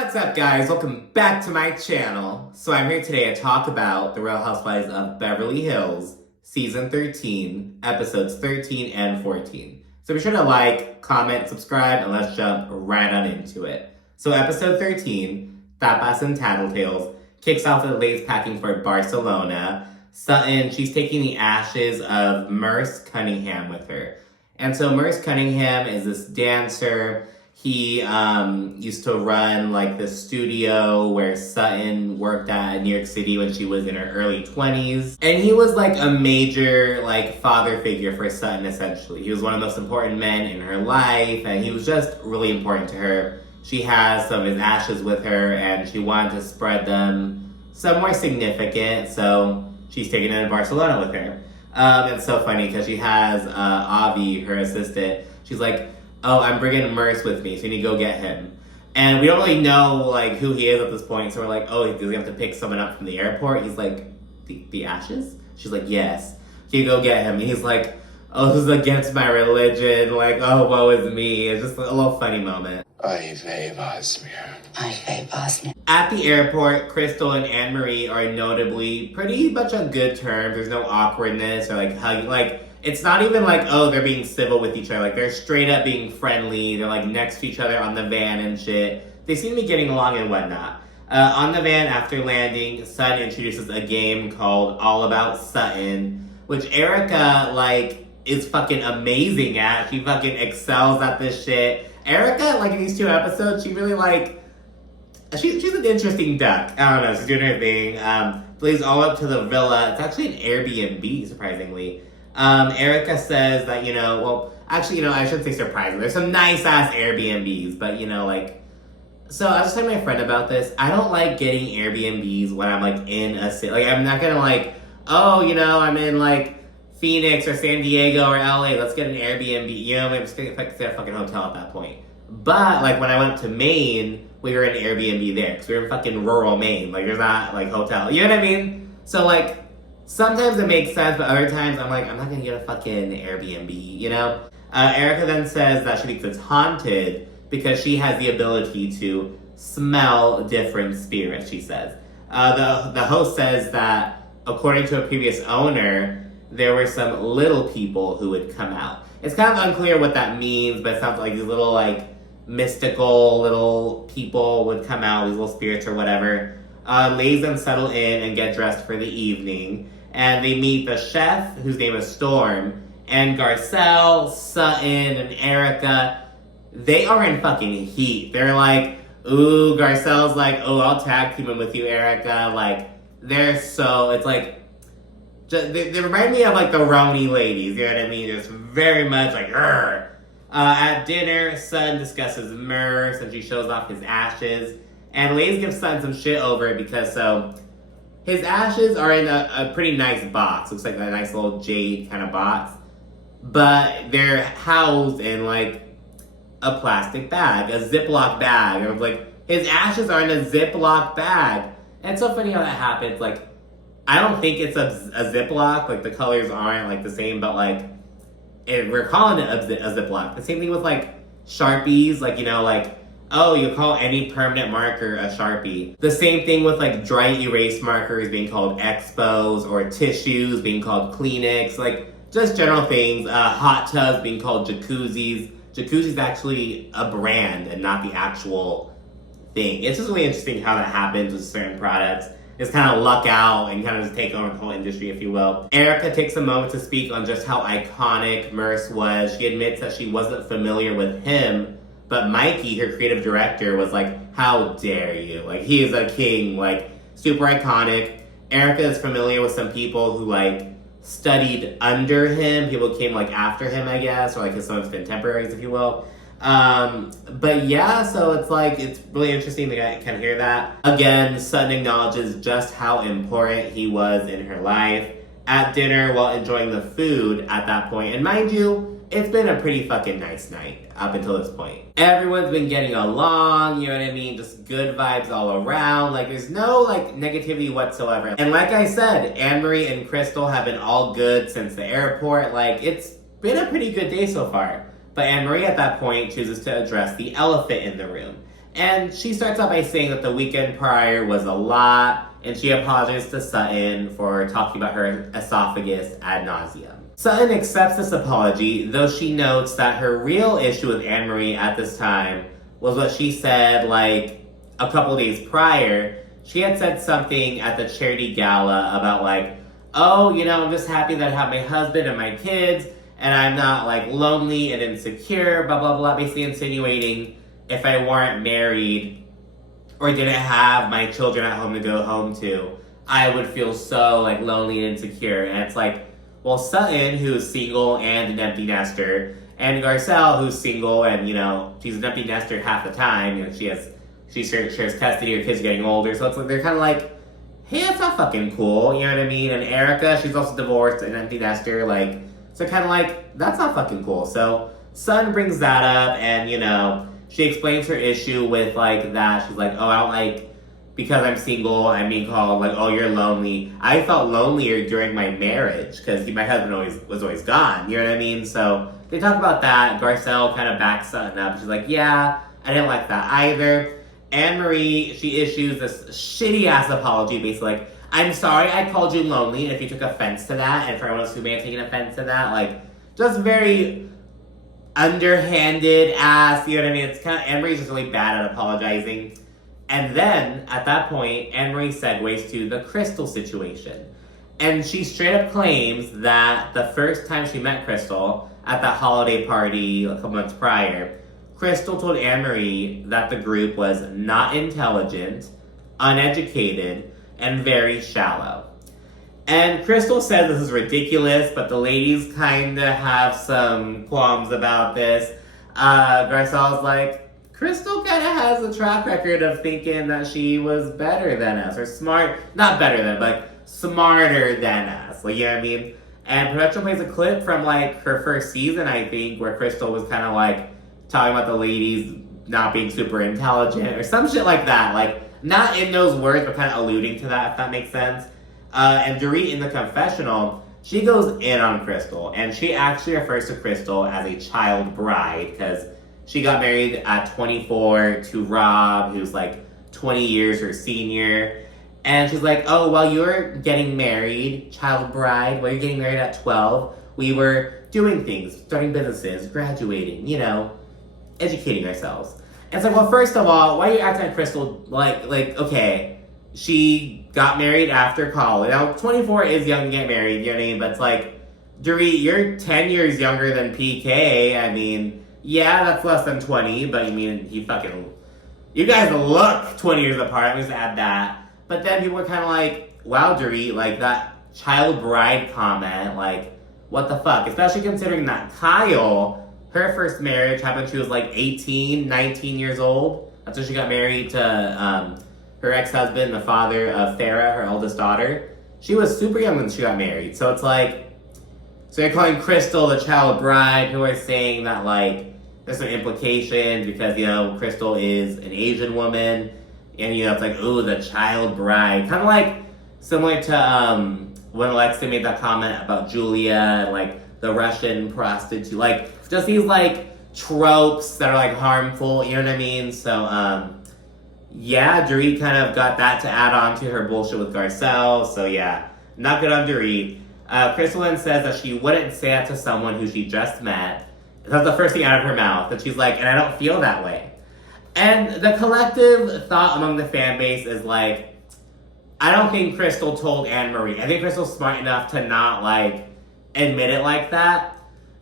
What's up, guys? Welcome back to my channel. So I'm here today to talk about The Real Housewives of Beverly Hills, Season 13, Episodes 13 and 14. So be sure to like, comment, subscribe, and let's jump right on into it. So Episode 13, Tapas and Tattletales, kicks off with Lay's packing for Barcelona. Sutton, she's taking the ashes of Merce Cunningham with her. And so Merce Cunningham is this dancer. He used to run like the studio where Sutton worked at in New York City when she was in her early 20s. And he was like a major like father figure for Sutton, essentially. He was one of the most important men in her life, and he was just really important to her. She has some of his ashes with her, and she wanted to spread them somewhere significant, so she's taking them to Barcelona with her. It's so funny because she has Avi, her assistant. She's like, oh, I'm bringing Merce with me, so you need to go get him. And we don't really know, like, who he is at this point, so we're like, oh, does he have to pick someone up from the airport? He's like, the ashes? She's like, yes. Can you go get him? And he's like, oh, this is against my religion. Like, oh, woe is me. It's just a little funny moment. At the airport, Crystal and Anne-Marie are notably pretty much on good terms. There's no awkwardness or, like, hugging. Like, it's not even like, oh, they're being civil with each other. Like, they're straight up being friendly. They're, like, next to each other on the van and shit. They seem to be getting along and whatnot. On the van, after landing, Sutton introduces a game called All About Sutton, which Erika, like, is fucking amazing at. She fucking excels at this shit. Erika, like, in these two episodes, she really, like, she's an interesting duck. I don't know, she's doing her thing. Plays all up to the villa. It's actually an Airbnb, surprisingly. Erika says that, I shouldn't say surprising. There's some nice-ass Airbnbs, but, like... So, I was telling my friend about this. I don't like getting Airbnbs when I'm, like, in a city. Like, I'm not gonna, like, oh, I'm in, like, Phoenix or San Diego or LA. Let's get an Airbnb. I'm just gonna get a fucking hotel at that point. But, like, when I went to Maine, we were in an Airbnb there. Because we were in fucking rural Maine. Like, there's not, like, hotel. You know what I mean? So, like... Sometimes it makes sense, but other times I'm like, I'm not gonna get a fucking Airbnb, Erika then says that she thinks it's haunted because she has the ability to smell different spirits, she says. The host says that, according to a previous owner, there were some little people who would come out. It's kind of unclear what that means, but it sounds like these little, like, mystical little people would come out, these little spirits or whatever. Lays them settle in and get dressed for the evening. And they meet the chef, whose name is Storm, and Garcelle, Sutton, and Erika. They are in fucking heat. They're like, ooh, Garcelle's like, oh, I'll tag team him with you, Erika. Like, they're so, it's like, they remind me of like the Roni ladies, you know what I mean? Just very much like, grr. At dinner, Sutton discusses Merce, and she shows off his ashes. And Lays gives Sutton some shit over it because, his ashes are in a pretty nice box. Looks like a nice little jade kind of box. But they're housed in, like, a plastic bag, a Ziploc bag. And like, his ashes are in a Ziploc bag. And it's so funny how that happens. Like, I don't think it's a Ziploc. Like, the colors aren't, like, the same, but, like, we're calling it a Ziploc. The same thing with, like, Sharpies. Like, oh, you call any permanent marker a Sharpie. The same thing with, like, dry erase markers being called Expos, or tissues being called Kleenex, like, just general things. Hot tubs being called jacuzzis. Jacuzzi's actually a brand and not the actual thing. It's just really interesting how that happens with certain products. Just kind of luck out and kind of just take over the whole industry, if you will. Erika takes a moment to speak on just how iconic Merce was. She admits that she wasn't familiar with him, but Mikey, her creative director, was like, how dare you? Like, he is a king, like, super iconic. Erika is familiar with some people who, like, studied under him. People came, like, after him, I guess, or, like, some of his contemporaries, if you will. But yeah, so it's, like, it's really interesting to kind of hear that. Again, Sutton acknowledges just how important he was in her life at dinner while enjoying the food at that point. And mind you, it's been a pretty fucking nice night up until this point. Everyone's been getting along, you know what I mean? Just good vibes all around. Like, there's no, like, negativity whatsoever. And like I said, Anne-Marie and Crystal have been all good since the airport. Like, it's been a pretty good day so far. But Anne-Marie at that point chooses to address the elephant in the room. And she starts out by saying that the weekend prior was a lot, and she apologizes to Sutton for talking about her esophagus ad nauseum. Sutton accepts this apology, though she notes that her real issue with Anne-Marie at this time was what she said, like, a couple days prior. She had said something at the charity gala about, like, oh, you know, I'm just happy that I have my husband and my kids, and I'm not, like, lonely and insecure, blah, blah, blah, basically insinuating if I weren't married or didn't have my children at home to go home to, I would feel so, like, lonely and insecure. And it's like, well, Sutton, who's single and an empty nester, and Garcelle, who's single and, you know, she's an empty nester half the time, you know, she shares custody, her kids are getting older, so it's like, they're kind of like, hey, that's not fucking cool, you know what I mean? And Erika, she's also divorced, an empty nester, like, so kind of like, that's not fucking cool. So Sutton brings that up, and, you know, she explains her issue with, like, that. She's like, oh, I don't like, because I'm single, I'm being called, like, oh, you're lonely. I felt lonelier during my marriage, because my husband was always gone, you know what I mean? So they talk about that. Garcelle kind of backs Sutton up. She's like, yeah, I didn't like that either. Anne-Marie, she issues this shitty-ass apology, basically like, I'm sorry I called you lonely, and if you took offense to that, and for anyone else who may have taken offense to that, like, just very underhanded ass, you know what I mean? It's kind of, Anne-Marie's just really bad at apologizing. And then, at that point, Anne-Marie segues to the Crystal situation. And she straight up claims that the first time she met Crystal, at that holiday party a couple months prior, Crystal told Anne-Marie that the group was not intelligent, uneducated, and very shallow. And Crystal says this is ridiculous, but the ladies kind of have some qualms about this. Garcelle's like, Crystal kind of has a track record of thinking that she was better than us, or smart, not better than, but smarter than us, like, you know what I mean? And production plays a clip from, like, her first season, I think, where Crystal was kind of, like, talking about the ladies not being super intelligent, or some shit like that, like, not in those words, but kind of alluding to that, if that makes sense. And Dorit, in the confessional, she goes in on Crystal, and she actually refers to Crystal as a child bride, because she got married at 24 to Rob, who's like 20 years her senior. And she's like, oh, while you're getting married, child bride, while you're getting married at 12, we were doing things, starting businesses, graduating, you know, educating ourselves. And it's like, well, first of all, why are you acting like Crystal, like, okay, she got married after college. Now, 24 is young to get married, you know what I mean? But it's like, Dorit, you're 10 years younger than PK. I mean, yeah, that's less than 20, but I mean, you guys look 20 years apart. I'm just add that. But then people were kind of like, wow, Dorit, like that child bride comment, like, what the fuck? Especially considering that Kyle, her first marriage happened when she was like 18, 19 years old. That's when she got married to her ex-husband, the father of Farah, her oldest daughter. She was super young when she got married. So it's like, so you're calling Crystal the child bride, who are saying that, like, there's some implications because, you know, Crystal is an Asian woman, and, you know, it's like, ooh, the child bride. Kind of like similar to when Alexa made that comment about Julia and, like, the Russian prostitute. Like, just these, like, tropes that are, like, harmful, you know what I mean? So, yeah, Dorit kind of got that to add on to her bullshit with Garcelle. So, yeah, not good on Dorit. Crystal then says that she wouldn't say that to someone who she just met. That's the first thing out of her mouth. And she's like, and I don't feel that way. And the collective thought among the fan base is like, I don't think Crystal told Anne-Marie. I think Crystal's smart enough to not, like, admit it like that.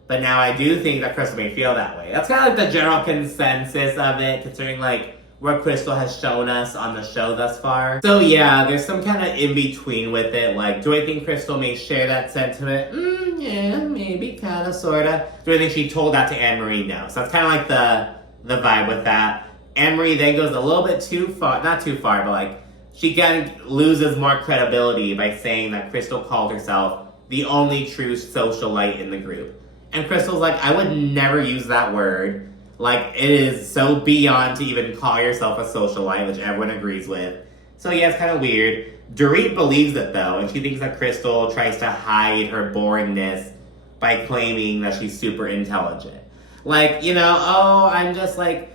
But now I do think that Crystal may feel that way. That's kind of like the general consensus of it, considering, like, what Crystal has shown us on the show thus far. So yeah, there's some kind of in-between with it. Like, do I think Crystal may share that sentiment? Yeah, maybe, kind of, sort of. Do I think she told that to Anne-Marie? No. So that's kind of like the vibe with that. Anne-Marie then goes a little bit too far, not too far, but like, she kind of loses more credibility by saying that Crystal called herself the only true socialite in the group. And Crystal's like, I would never use that word. Like, it is so beyond to even call yourself a socialite, which everyone agrees with. So yeah, it's kind of weird. Dorit believes it though, and she thinks that Crystal tries to hide her boringness by claiming that she's super intelligent. Like, you know, oh, I'm just like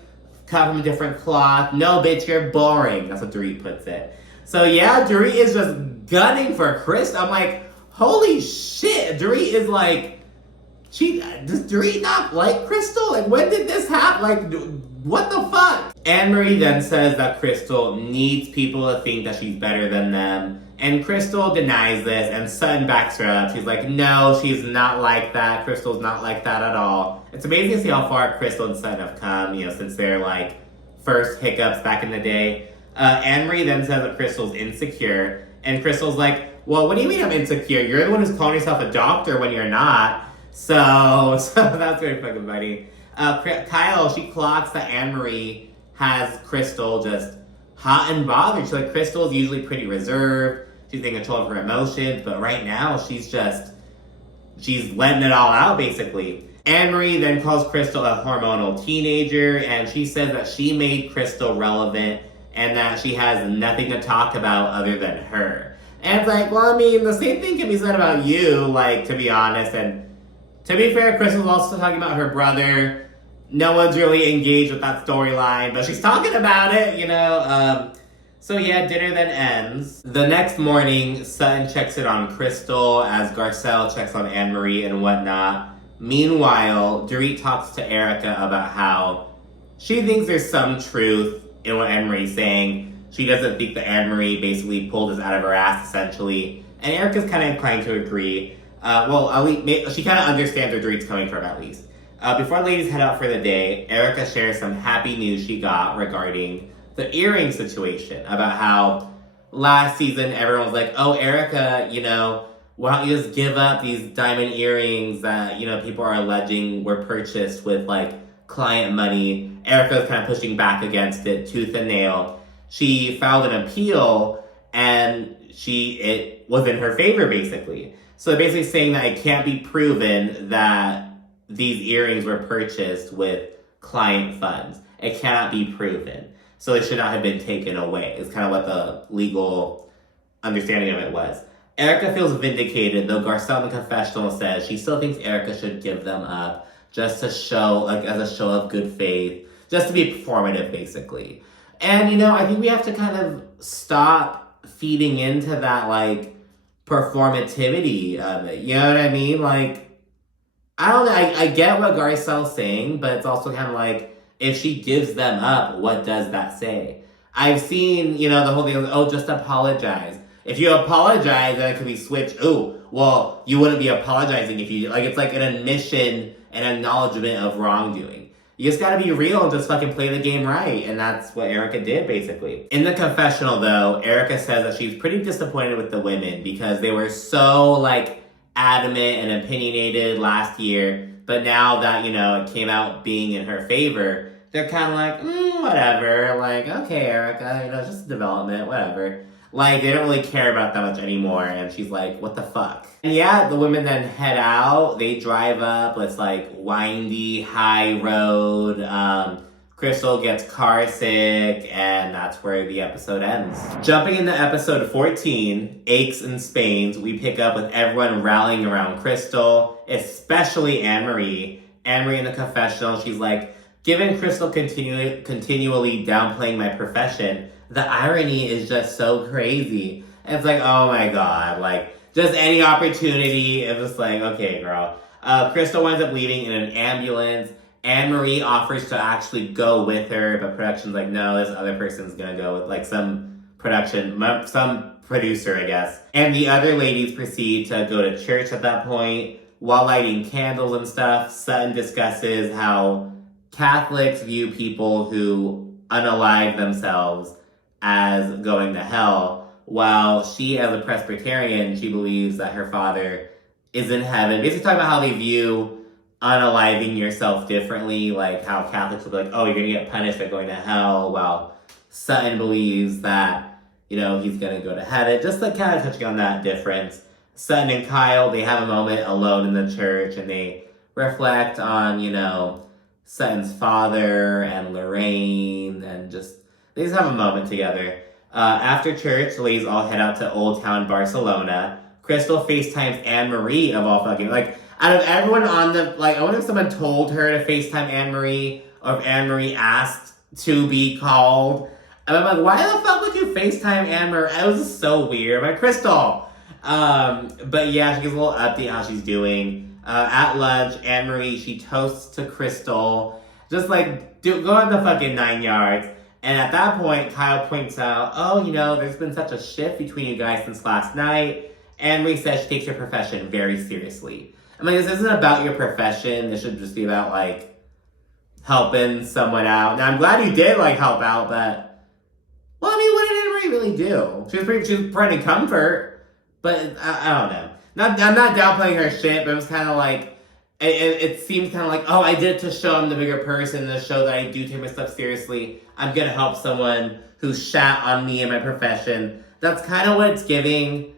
cut from a different cloth. No, bitch, you're boring. That's what Dorit puts it. So yeah, Dorit is just gunning for Chris. I'm like, holy shit. Dorit is like, does Dorit not like Crystal? Like, when did this happen? Like, what the fuck? Anne-Marie then says that Crystal needs people to think that she's better than them. And Crystal denies this, and Sutton backs her up. She's like, no, she's not like that. Crystal's not like that at all. It's amazing to see how far Crystal and Sutton have come, since their, like, first hiccups back in the day. Anne-Marie then says that Crystal's insecure, and Crystal's like, well, what do you mean I'm insecure? You're the one who's calling yourself a doctor when you're not. So that's very fucking funny. Kyle, she clocks that Anne-Marie has Crystal just hot and bothered. She's like, Crystal's usually pretty reserved. She's in control of her emotions, but right now she's letting it all out, basically. Anne-Marie then calls Crystal a hormonal teenager, and she says that she made Crystal relevant and that she has nothing to talk about other than her. And it's like, well, I mean, the same thing can be said about you, like, to be honest. And to be fair, Crystal's also talking about her brother. No one's really engaged with that storyline, but she's talking about it, So yeah, dinner then ends. The next morning, Sutton checks in on Crystal as Garcelle checks on Anne-Marie and whatnot. Meanwhile, Dorit talks to Erika about how she thinks there's some truth in what Anne-Marie's saying. She doesn't think that Anne-Marie basically pulled this out of her ass, essentially. And Erika's kind of inclined to agree. At least, she kind of understands where Dorit's coming from, at least. Before ladies head out for the day, Erika shares some happy news she got regarding the earring situation, about how last season everyone was like, oh, Erika, why don't you just give up these diamond earrings that, people are alleging were purchased with, like, client money. Erika's kind of pushing back against it, tooth and nail. She filed an appeal, and it was in her favor, basically. So basically saying that it can't be proven that these earrings were purchased with client funds. It cannot be proven. So it should not have been taken away. It's kind of what the legal understanding of it was. Erika feels vindicated, though Garcelle in the confessional says she still thinks Erika should give them up just to show, like, as a show of good faith, just to be performative, basically. And, I think we have to kind of stop feeding into that, like, performativity of it. You know what I mean? Like, I don't know. I get what Garcelle's saying, but it's also kind of like, if she gives them up, what does that say? I've seen, the whole thing of, just apologize. If you apologize, then it could be switched. Oh, well, you wouldn't be apologizing if you, like, it's like an admission and acknowledgement of wrongdoing. You just gotta be real and just fucking play the game right. And that's what Erika did, basically. In the confessional, though, Erika says that she's pretty disappointed with the women because they were so, like, adamant and opinionated last year. But now that, it came out being in her favor, they're kind of like, whatever. Like, okay, Erika, it's just development, whatever. Like, they don't really care about that much anymore. And she's like, what the fuck? And yeah, the women then head out. They drive up. It's like windy, high road. Crystal gets car sick, and that's where the episode ends. Jumping into episode 14, Aches and Spains, we pick up with everyone rallying around Crystal, especially Anne-Marie. Anne-Marie in the confessional, she's like, given Crystal continually downplaying my profession, the irony is just so crazy. And it's like, oh my god, like, just any opportunity, it was like, okay, girl. Crystal winds up leaving in an ambulance. Anne-Marie offers to actually go with her, but production's like, no, this other person's gonna go with, like, some producer, I guess. And the other ladies proceed to go to church at that point. While lighting candles and stuff, Sutton discusses how Catholics view people who unalive themselves as going to hell, while she, as a Presbyterian, she believes that her father is in heaven. Basically talking about how they view unaliving yourself differently, like how Catholics will be like, oh, you're gonna get punished by going to hell, while Sutton believes that, he's gonna go to heaven. Just like kind of touching on that difference. Sutton and Kyle, they have a moment alone in the church, and they reflect on, Sutton's father and Lorraine, and they just have a moment together. After church, the ladies all head out to Old Town Barcelona. Crystal FaceTimes Anne-Marie of all fucking, like, out of everyone on the, like, I wonder if someone told her to FaceTime Anne-Marie, or if Anne-Marie asked to be called. And I'm like, why the fuck would you FaceTime Amber? It was just so weird. I'm like, Crystal. But yeah, she gives a little update how she's doing. At lunch, Anne-Marie, she toasts to Crystal. Just like, go on the fucking 9 yards. And at that point, Kyle points out, oh, there's been such a shift between you guys since last night. Anne-Marie says she takes her profession very seriously. I mean, this isn't about your profession. This should just be about, like, helping someone out. Now, I'm glad you did, like, help out, but... Well, I mean, what did Anne-Marie really do? She was providing comfort, but I don't know. I'm not downplaying her shit, but it was kind of like... It seems kind of like, oh, I did it to show I'm the bigger person, to show that I do take my stuff seriously. I'm going to help someone who's shat on me in my profession. That's kind of what it's giving.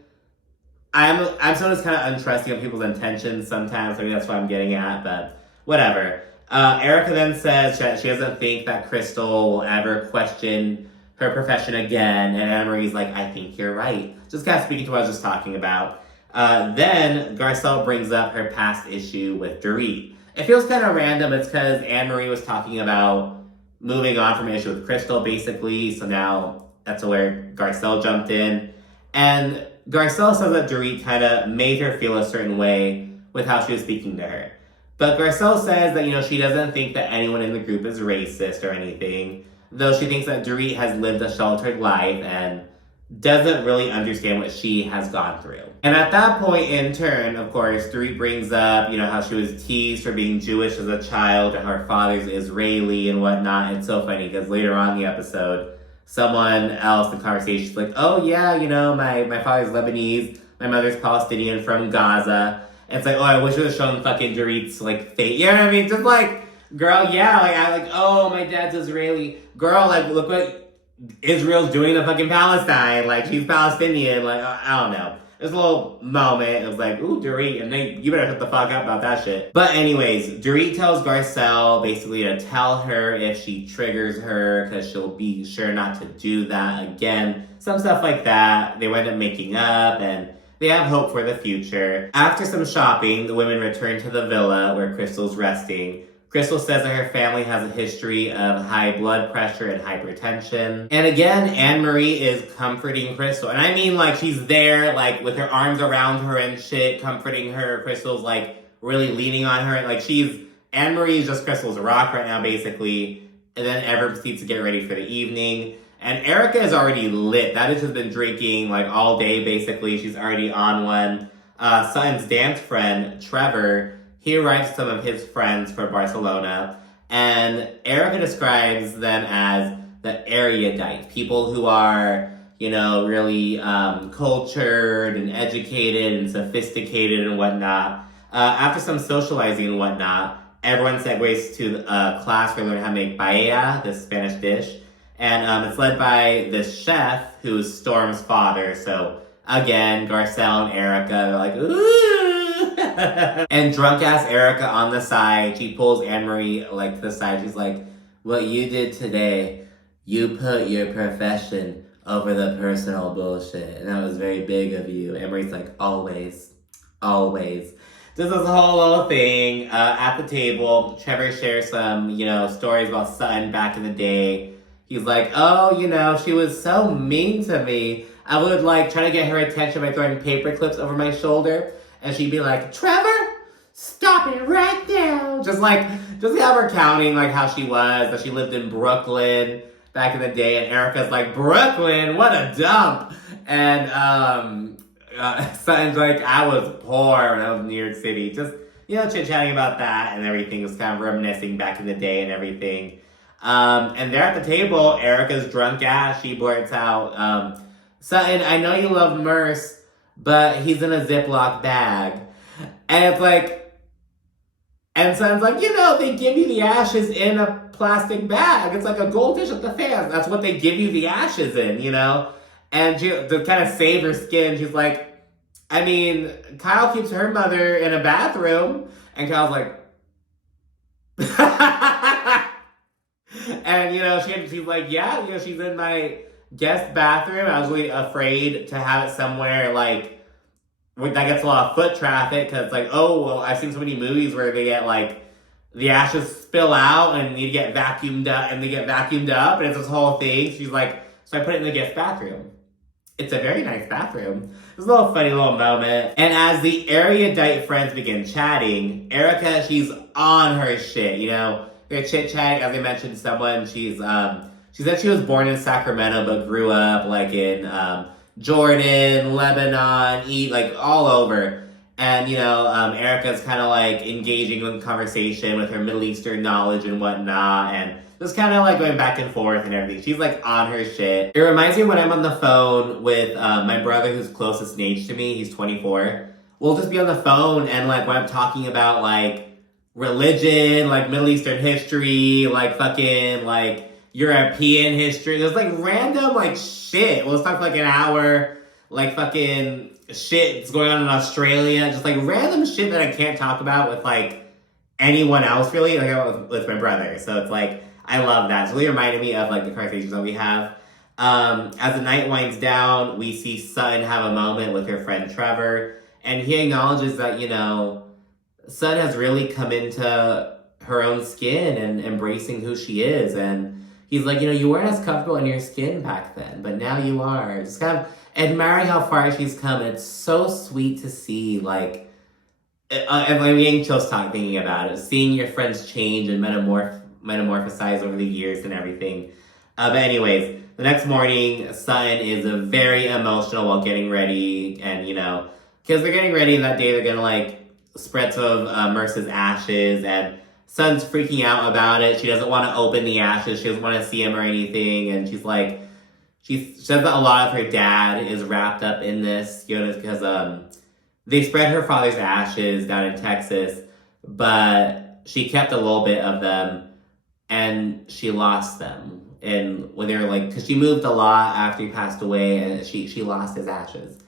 I'm someone who's kind of untrusting of people's intentions sometimes. Maybe that's what I'm getting at, but whatever. Erika then says she doesn't think that Crystal will ever question her profession again. And Anne-Marie's like, I think you're right. Just kind of speaking to what I was just talking about. Then Garcelle brings up her past issue with Dorit. It feels kind of random. It's because Anne-Marie was talking about moving on from an issue with Crystal, basically. So now that's where Garcelle jumped in. And Garcelle says that Dorit kind of made her feel a certain way with how she was speaking to her. But Garcelle says that, she doesn't think that anyone in the group is racist or anything, though she thinks that Dorit has lived a sheltered life and doesn't really understand what she has gone through. And at that point, in turn, of course, Dorit brings up, how she was teased for being Jewish as a child and her father's Israeli and whatnot. It's so funny because later on in the episode, someone else in conversation is like, oh yeah, my father's Lebanese, my mother's Palestinian from Gaza. And it's like, oh, I wish it would have shown fucking Dorit's, like, fate. You know what I mean? Just like, girl, yeah, like, oh, my dad's Israeli. Girl, like, look what Israel's doing to fucking Palestine. Like, she's Palestinian. Like, I don't know. There's a little moment. It was like, ooh, Dorit. And then you better shut the fuck up about that shit. But anyways, Dorit tells Garcelle basically to tell her if she triggers her because she'll be sure not to do that again. Some stuff like that. They wind up making up and they have hope for the future. After some shopping, the women return to the villa where Crystal's resting. Crystal says that her family has a history of high blood pressure and hypertension. And again, Anne-Marie is comforting Crystal. And I mean, like, she's there, like, with her arms around her and shit, comforting her. Crystal's, like, really leaning on her. Like, Anne-Marie is just Crystal's rock right now, basically. And then Ever proceeds to get ready for the evening. And Erika is already lit. That bitch has been drinking, like, all day, basically. She's already on one. Sutton's dance friend, Trevor, he arrives some of his friends from Barcelona, and Erika describes them as the erudite, people who are, really cultured and educated and sophisticated and whatnot. After some socializing and whatnot, everyone segues to a class where they learn how to make paella, this Spanish dish, and it's led by this chef who's Storm's father. So again, Garcelle and Erika, they're like, ooh. And drunk-ass Erika on the side, she pulls Anne-Marie, like, to the side. She's like, what you did today, you put your profession over the personal bullshit. And that was very big of you. Anne-Marie's like, always. Always. Just this whole little thing. At the table, Trevor shares some, stories about Sutton back in the day. He's like, oh, she was so mean to me. I would, like, try to get her attention by throwing paper clips over my shoulder. And she'd be like, Trevor, stop it right now. Just have her counting, like, how she was, that she lived in Brooklyn back in the day. And Erika's like, Brooklyn, what a dump. And Sutton's like, I was poor when I was in New York City. Just, chit-chatting about that and everything. It was kind of reminiscing back in the day and everything. And there at the table, Erika's drunk ass, she blurts out, Sutton, I know you love Merce, but he's in a Ziploc bag. And it's like, and Sutton's like, they give you the ashes in a plastic bag. It's like a goldfish at the fair. That's what they give you the ashes in, And she, to kind of save her skin, she's like, I mean, Kyle keeps her mother in a bathroom. And Kyle's like, and, she's like, yeah, she's in my guest bathroom. I was really afraid to have it somewhere, like, that gets a lot of foot traffic, because it's like, oh, well, I've seen so many movies where they get, like, the ashes spill out and need to get vacuumed up, and they get vacuumed up, and it's this whole thing. She's like, so I put it in the guest bathroom. It's a very nice bathroom. It's a little funny little moment. And as the erudite friends begin chatting, Erika, she's on her shit, you know? They're chit-chatting, as I mentioned, someone, she said she was born in Sacramento, but grew up, like, in Jordan, Lebanon, like, all over. And, you know, Erika's kind of, like, engaging in conversation with her Middle Eastern knowledge and whatnot, and just kind of, like, going back and forth and everything. She's, like, on her shit. It reminds me when I'm on the phone with my brother who's closest in age to me. He's 24. We'll just be on the phone, and, like, when I'm talking about, like, religion, like, Middle Eastern history, like, fucking, like, European history. There's, like, random, like, shit. We'll just talk for, like, an hour, like, fucking shit's going on in Australia, just like random shit that I can't talk about with like anyone else really, like with my brother. So it's like, I love that. It's really reminded me of like the conversations that we have. As the night winds down, we see Sutton have a moment with her friend Trevor, and he acknowledges that, you know, Sutton has really come into her own skin and embracing who she is. And he's like, you know, you weren't as comfortable in your skin back then, but now you are. Just kind of admiring how far she's come. And it's so sweet to see, like, and I'm getting chills thinking about it. Seeing your friends change and metamorphosize over the years and everything. But anyways, the next morning, Sutton is very emotional while getting ready. And, you know, because they're getting ready that day, they're going to, like, spread some of Merce's ashes. And Sutton's freaking out about it. She doesn't want to open the ashes. She doesn't want to see him or anything. And she's like, she says that a lot of her dad is wrapped up in this, you know, because they spread her father's ashes down in Texas, but she kept a little bit of them, and she lost them. And when they were like, because she moved a lot after he passed away, and she lost his ashes,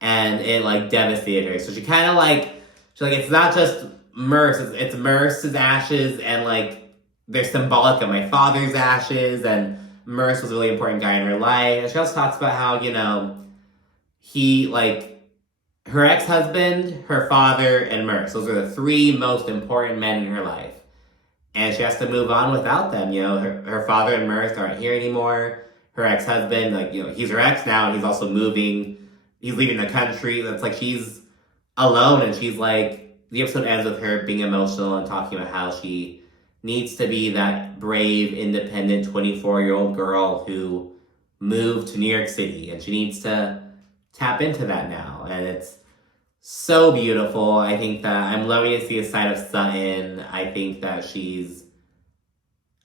and it like devastated her. So she kind of like, she's like, it's not just Merce, it's Merce's ashes, and like they're symbolic of my father's ashes, and Merce was a really important guy in her life. And she also talks about how, you know, he, like, her ex-husband, her father, and Merce. Those are the three most important men in her life. And she has to move on without them. You know, her father and Merce aren't here anymore. Her ex-husband, like, you know, he's her ex now, and he's also moving. He's leaving the country. That's like, she's alone, and she's like, the episode ends with her being emotional and talking about how she needs to be that brave, independent 24-year-old girl who moved to New York City, and she needs to tap into that now. And it's so beautiful. I think that I'm loving to see a side of Sutton. I think that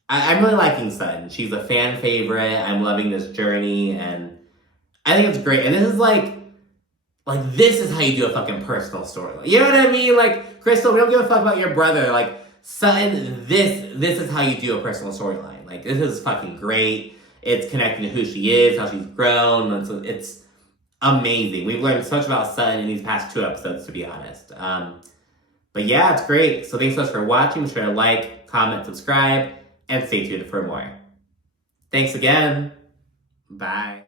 I'm really liking Sutton. She's a fan favorite. I'm loving this journey, and I think it's great. And this is like this is how you do a fucking personal storyline. You know what I mean? Like, Crystal, we don't give a fuck about your brother. Like, Sutton, this is how you do a personal storyline. Like, this is fucking great. It's connecting to who she is, how she's grown. It's amazing. We've learned so much about Sutton in these past 2 episodes, to be honest. But yeah, it's great. So thanks so much for watching. Be sure to like, comment, subscribe, and stay tuned for more. Thanks again. Bye.